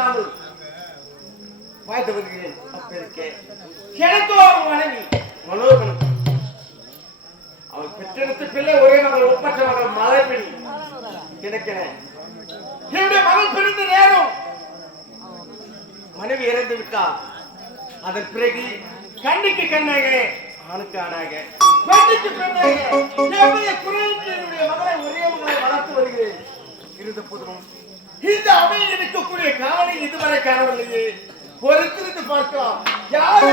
யாரும் குறையில்லாமல் வாழ்த்து வருகிறேன் அப்பெருக்கே எனக்கு மனைவி மனோகரம். அவள் பெற்றெடுத்து பிள்ளை ஒரே மகள் ஒப்பற்ற மகள் மலர்மணி கிடைக்கிறேன் என்னுடைய மகள் பிறந்த நேரம். மனைவி இறந்து விட்டார் அதன் பிறகு கண்ணுக்கு கண்ணாக ஆணுக்கு ஆணாக பெண்ணுக்கு பெண்ணாக என்னுடைய மகளை ஒரே மகளை வளர்த்து வருகிறேன். இருந்த போதும் இந்த அவையில் இருக்கக்கூடிய காவலை இதுவரை காணவில்லையே. பொறுத்திருந்து பார்க்கலாம். யாரு?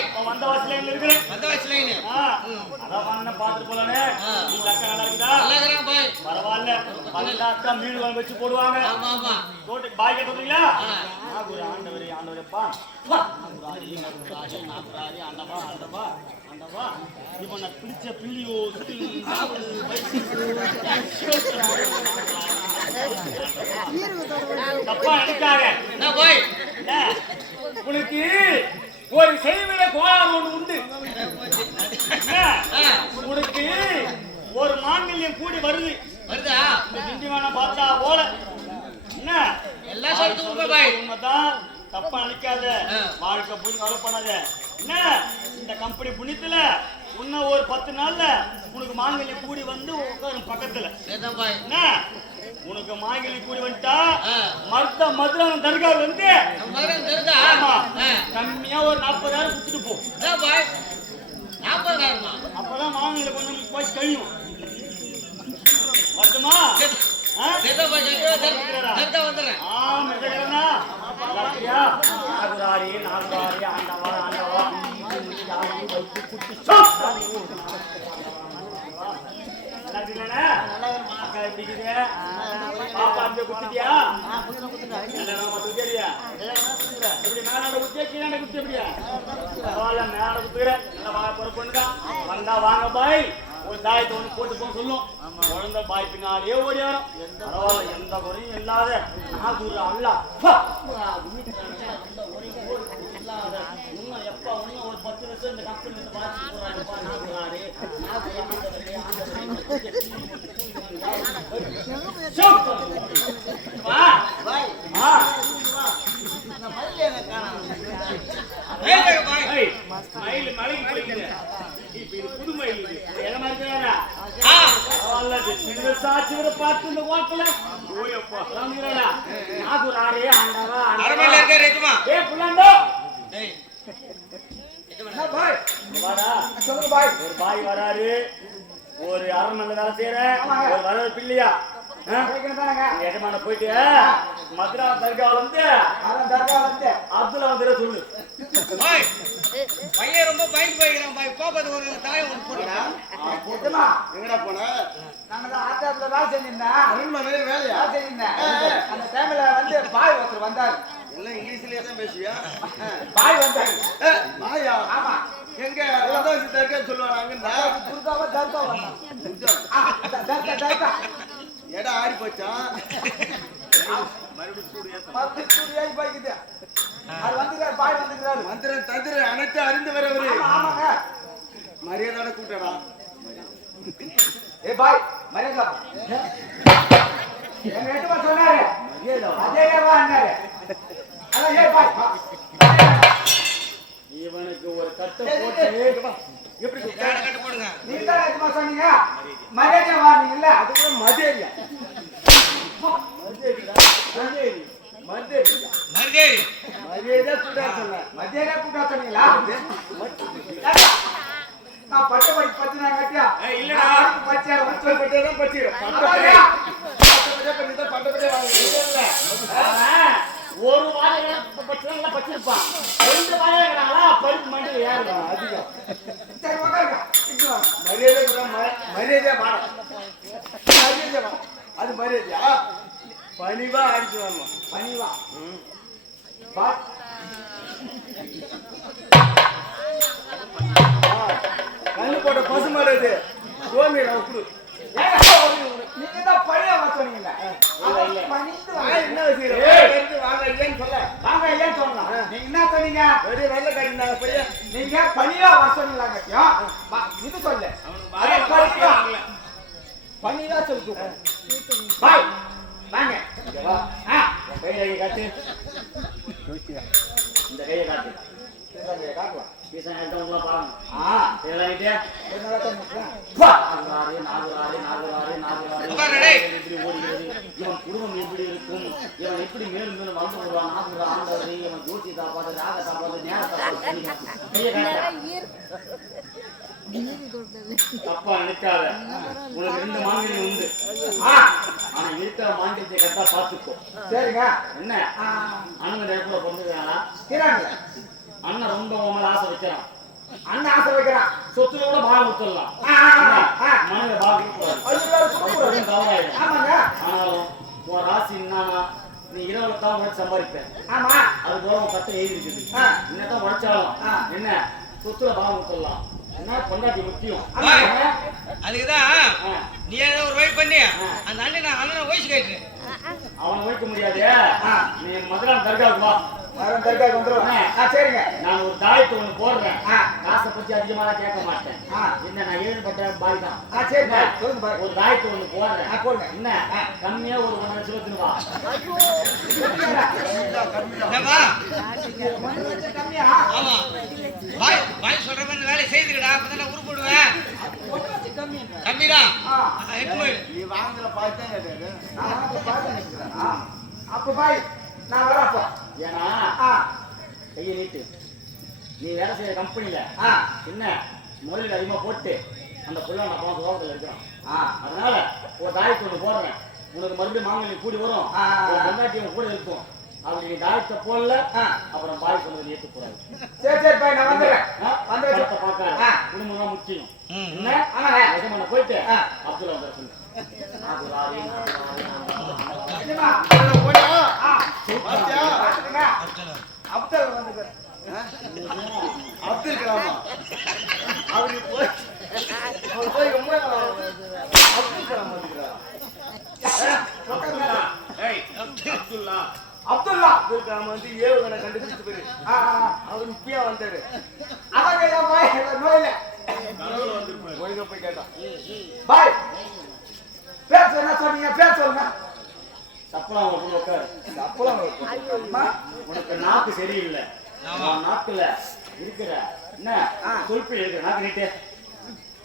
லைன்ல வந்த வாசல இருக்கிறேன் வந்த வயசு லைன் அதான் வந்த பாத்துட்டு போலானே. ஆ. இந்த அக்கா நல்லா இருக்குதா? நல்லா இருக்கிறான் பாய். பரவாயில்ல. வந்தா அக்கா மீன் வச்சு போடுவாங்க. ஆமா ஆமா. பாய் ஆண்டவரே ஆண்டவரேப்பா. இவனை பிடிச்ச பிள்ளியோ தப்பா நினைக்காத? உனக்கு ஒரு கோளாறு ஒண்ணு உண்டு. உனக்கு ஒரு மாங்கல்யம் கூடி வருது. வருதா? இந்த திண்டிவனம் பார்த்தா போல. என்ன? எல்லாம் சொல்றது உண்மை பாய். உண்மைதான். தப்பா நினைக்காத. வாழ்க்கை போய் கவலை பண்ணாத. என்ன? இந்த கம்பெனி புண்ணியத்துல இன்னும் ஒரு பத்து நாள்ல உனக்கு மாங்கல்யம் கூடி வந்து உட்காரும் பக்கத்துல. என்ன? உனக்கு மாங்கல்யம் கூடி வந்துட்டா? ஆ. மருத்த மதுரான தர்கா? வந்து ஆமா. ஆ, கம்மியா ஒரு நாற்பதாயிரம் கொடுத்துட்டு போ. நாற்பதாயிரமா? அப்பதான் மாங்கல்யம் கொஞ்சம் போய் கழியும். வருதுமா ஆ? சரிதான் பாய் சரிதான் சரிதான் வந்துடுறேன் ஆம், எதற்கனா? நல்லா இருக்கியா? நாகராரி, நாகராரி, ஆண்டவா, ஆண்டவா. யாரும் வைத்து குத்தி சாப். நல்லா இருக்கீங்களாண்ணே? அக்கா எப்படி இருக்கீங்க? அங்க குத்திட்டியா? மேலாண்ட குத்தியா, கீழாண்ட குத்தியா எப்படியா? பரவாயில்ல, மேலாண்ட குத்துக்கிறேன். நல்லா வாங்க போற பொண்ணுதான். வந்தா வாங்க பாய். ஒரு தாயத்தை ஒண்ணு போட்டு போக சொல்லும். குழந்தை பாய் பின்னாலே ஓடி வரும் பரவாயில்ல எந்த குறையும் இல்லாத நாகூர் அல்லா. பா. இன்னும் எப்ப இன்னும் ஒரு பத்து வருஷம் இந்த கம்பெனி பாய்ச்சி ஏய், புல்லாண்டோ. ஏய். வாடா. ஒரு பாய் வராரு. ஒரு அரண்மனை வேலை செய்யற. ஒரு வரது பிள்ளையா? எஜமான போயிட்டு மதுரா தர்காவில் வந்து அப்துல்லா வந்து சொல்லு. பையன் ரொம்ப பயந்து போய்க்கிறான் பாய். கோபத்துக்கு ஒரு தாயை ஒன்று போடுறான் போட்டுமா எங்கடா போன? நாங்க தான் ஆத்தாப்புல வேலை செஞ்சிருந்தேன். அரண்மனையில வேலையா? வேலை செஞ்சிருந்தேன். அந்த டைம்ல வந்து பாய் ஒருத்தர் வந்தாரு. எல்லாம் இங்கிலீஷ்லயே தான் பேசுவியா? பாய் வந்தாரு. ஏ, வாயா ஆமா எங்க வந்தாசி தர்கா சொல்லுவாங்க அங்கண்டா துர்காவா தர்கா வந்தான் ஆ, த- தர்கா தர்கா இடம் ஆடி போச்சான் பத்து சூடியாகி போய்க்குது. அது வந்துக்கிறாரு பாய் வந்துக்கிறாரு மந்திரம் தந்திர அனைத்து அறிந்து வரவரு. ஆமா, ஆமாங்க. மரியாதை கூட்டடா ஏ பாய் மரியாதை எட்டுமா சொன்னாரு அதே வான்னாரு அதான் ஏ பாய் வா. இவனுக்கு ஒரு கட்டை போட்டு எப்படி கட்டு போடுங்க? நீங்க தான் சொன்னீங்க? மரியாதை வாங்க அதுக்கு மதேரியா. மத்தேரி மருதேவி மரியாதை கூட்டா சொன்ன மத்தியானே கூட்டா சொன்னீங்களா? நான் பட்ட படி பத்து நான் கட்டியா இல்லடா. பச்சை வச்சு பட்டே தான் ஆமாங்க. பட்டே பண்ணி தான் பட்ட பட்டே வாங்க அவன் ஒரு வாழை பச்சை பச்சிருப்பான் ரெண்டு வாழைங்கிறாங்களா பருப்பு மண்டியில் ஏறும் அதிகம். மரியாதை கூட மரியாதை அது மரியாதையா? பணிவா ஆடிச்சு வரணும். பணிவா. கண்ணு போட்ட பசு மாடு அது. கோமி குடு. நீங்க தான் பழைய சொன்னீங்க நான். என்ன செய்யறேன் வாங்க ஏன்னு சொல்ல. வாங்க ஏன் சொல்லலாம் நீங்க என்ன சொன்னீங்க? வெளியே வெள்ள காட்டினாங்க பையன் நீங்க பணியா வர சொன்னீங்களா இது சொல்லு. பணிவா சொல்லு பாய் வாங்க. இங்க வா. ஆ. என் கையை இங்க காட்டு. இந்த கையை காட்டு. காட்டுவா. எடுத்தவங்களாம் பாருங்க ஆ இதெல்லாம் கிட்டே என்னடா தான் முக்கியம்? நாகுராறு நாகுராறு நாகுராறு நாகுராறு உட்காரு, டேய். எப்படி ஓடுகிறது இவன் குடும்பம் எப்படி இருக்கும் இவன் எப்படி மேலும் மேலும் வளர்ந்து வருவான் நாகுரா ஆண்டவர் இவன் ஜோதி காப்பாது ராக காப்பாது நேர தப்பா நினைக்காத உனக்கு ரெண்டு மாங்கனி உண்டு ஆனா இருக்கிற மாங்கனத்தை கரெக்டா பாத்துக்கோ சரிங்க என்ன அண்ணன் நேரத்துல பொண்ணுக்கிறானா தீராங்களே அண்ணன் ரொம்ப உங்களை ஆசை வைக்கிறான். அண்ணன் ஆசை வைக்கிறான். சொத்துல கூட. மனைவி சுத்தக்கூடாது. அதுவும் கவராயிடும் ஆமாங்க. ஆனாலும் உன் ராசி என்னன்னா நீ இரவுல தான் உழைச்சு சம்பாதிப்பேன் ஆமா. அது போல உன் கத்தை எழுதி இருக்குது. என்னதான் உழைச்சாலும். ஆ. என்ன? சொத்துல பாகம் விட்டுடலாம் என்ன? பொண்டாட்டி முக்கியம்? அதுக்குதான். நீ ஏதோ ஒரு வழி பண்ணி அந்த அண்ணன் அண்ணனை வயசு கேட்டு அவனை ஒழிக்க முடியாது. நீ மதுரா தர்காவுக்கு வா. சரிங்க. நான் ஒரு தாயத்தை ஒண்ணு போடுறேன். காசை அதிகமாக கேட்க மாட்டேன். என்ன நான் ஏழு பட்ட பாய் தான். சரிங்க சொல்லுங்க பாய். ஒரு தாயத்தை போடுறேன். போடுங்க. என்ன கம்மியா ஒரு ஒன்றரை லட்சம் ரூபாய்க்கு வா. என்னப்பா ஒன்றரை லட்சம் கம்மியா? ஆமா. பாய் பாய் சொல்ற மாதிரி இந்த வேலையை செய்துக்கடா அப்பதான் நான் உருப்பிடுவேன் ஒன்றரை லட்சம் கம்மி கம்மிதான் ஆ. எட்டு போயிடு நீ வாங்குற தான் ஆ. அப்ப பாய் நான் வரேன் அப்போ. ஏன்னா ஆ கையை நீட்டு நீ வேலை செய்யற கம்பெனில ஆ என்ன முதலீடு அதிகமா போட்டு அந்த புள்ள நான் போன சோகத்தில் இருக்கிறான் ஆ அதனால ஒரு தாயத்தை ஒண்ணு போடுறேன் உனக்கு மறுபடியும் மாங்கனி கூடி வரும் ஆ. ஒரு பொண்டாட்டி கூட இருக்கும் அப்படி நீ தாயத்தை போடல ஆ. அப்புறம் பாய் சொன்னது ஏற்று கூடாது சரி சரி பாய் நான் வந்துடுறேன் ஆ? வந்து வச்சு- பணத்தை பார்க்காத. ஆ. குடும்பம் தான் முக்கியம் ம். என்ன. எஜமான போயிட்டு ஆ. அப்துல்லா வந்து சொல்லு அப்தல் வந்து அப்துல் கலாமா. அவரு போய் அவர் போய் ரொம்ப அப்துல் கலாம் வந்துக்கிறார் ஏய் அப்துல்லா. அப்துல்லா. அப்துல் கலாம் வந்து ஏவுகணை கண்டுபிடிச்சு போயிரு அவர் முக்கியம் வந்தாரு ஆ அதான் என் பாய் நோயில ஒழுங்கா போய் கேட்டான் பாய் பேர் சொன்னா சொன்னீங்க பேர் சொல்லுங்க சப்பளம் அவங்க கூட உட்காரு அப்பளம் அம்மா உனக்கு நாக்கு சரியில்லை ஆமா. உன் நாக்குல இருக்கிற என்ன ஆ. குறிப்பு இருக்கிற நாக்கு நீட்டு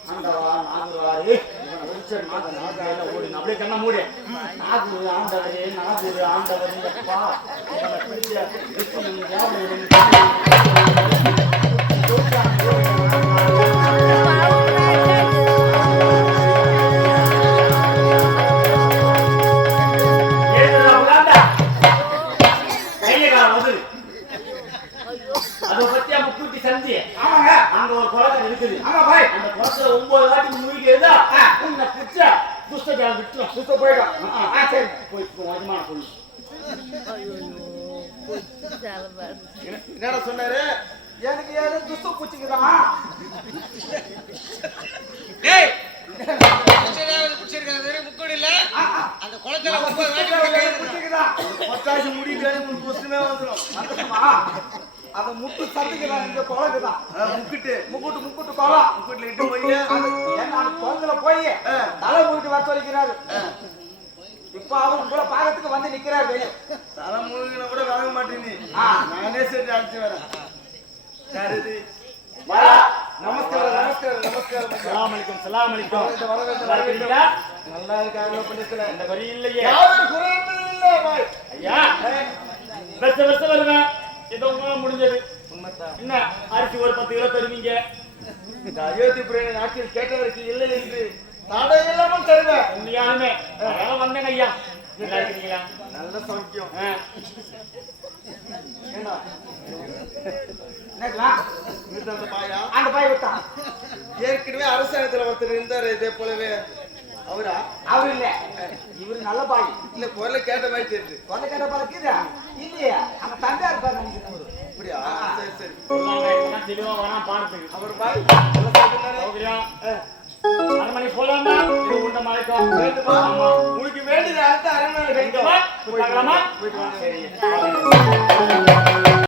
ஆண்டவா நாகுராரு அப்படியே கண்ண மூடி. நாகூர் ஆண்டவரே நாகூர் ஆண்டவர் அப்பா. பிடிச்ச சந்தி. ஆமாங்க. அங்க ஒரு குளக்கம் இருக்குது. ஆமா பாய். அந்த குளத்துல ஒன்பது வாட்டி முழுகிக்கிறதா உன்னை பிடிச்சா துஷ்ட ஜாலம் விட்டுரும். சுத்த போயிடும். சரி. போய் வருமான பொண்ணு. என்னடா எனக்கு ஏதோ துஷ்ட பூச்சிக்குதான் டேய் அந்த குளத்துல ஒன்பது வாட்டி முடியுது முடியுது வந்துடும் அதை முட்டு சந்திக்கிறான் இந்த குழந்தைதான் முக்கிட்டு. முக்குட்டு முக்குட்டு குளம் முக்கிட்டுல இட்டு போய். அந்த குழந்தைல போய் தலை மூட்டு வர சொல்லிக்கிறாரு. இப்ப அவர் கூட பாகத்துக்கு வந்து நிக்கிறாரு வெளியே. தலை முழுகின கூட விளங்க மாட்டேன் நீ ஆ. நானே சரி அழைச்சு வரேன். நமஸ்காரம் நமஸ்காரம் நமஸ்காரம். சலாம் அலைக்கும் சலாம் அலைக்கும் வரவேற்று, நல்லா இருக்காங்க பண்ணிக்கல இந்த வரி இல்லையே. யாரும் குறைந்தது இல்லை பாய். ஐயா. வருஷ வருஷம் வருவேன் ஏதோ உங்களால முடிஞ்சது. என்ன அரிசி ஒரு பத்து கிலோ தருவீங்க? இந்த அயோத்தி புரிய நாட்டில் கேட்டதற்கு இல்லை என்று தடை இல்லாமல் தருவேன். உண்மையாலுமே அதெல்லாம் வந்தேங்க ஐயா. நல்லா இருக்கீங்களா? நல்ல சௌக்கியம். அந்த பாயா? அந்த பாய் விட்டான் ஏற்கனவே அரசாங்கத்துல ஒருத்தர் இருந்தாரு இதே போலவே. அவரா? அவர் இல்ல. இவரு நல்ல பாய். இல்ல குரல கேட்ட மாதிரி தெரியுது. கொலை கேட்ட பழக்குதா இல்லையா நம்ம தண்டா இருப்பாரு நினைக்கிறேன் அவரு. அப்படியா? சரி சரி. தெளிவா வரான் பாடத்துக்கு அவர் பாய் அரண்மனை போலாமா? இது உண்ட மலைக்கும் வேண்டுமா? ஆமா. உனக்கு வேண்டியது அடுத்த அரண்மனை எங்க வா? போய் பார்க்கலாமா? போயிட்டு வாங்க சரி.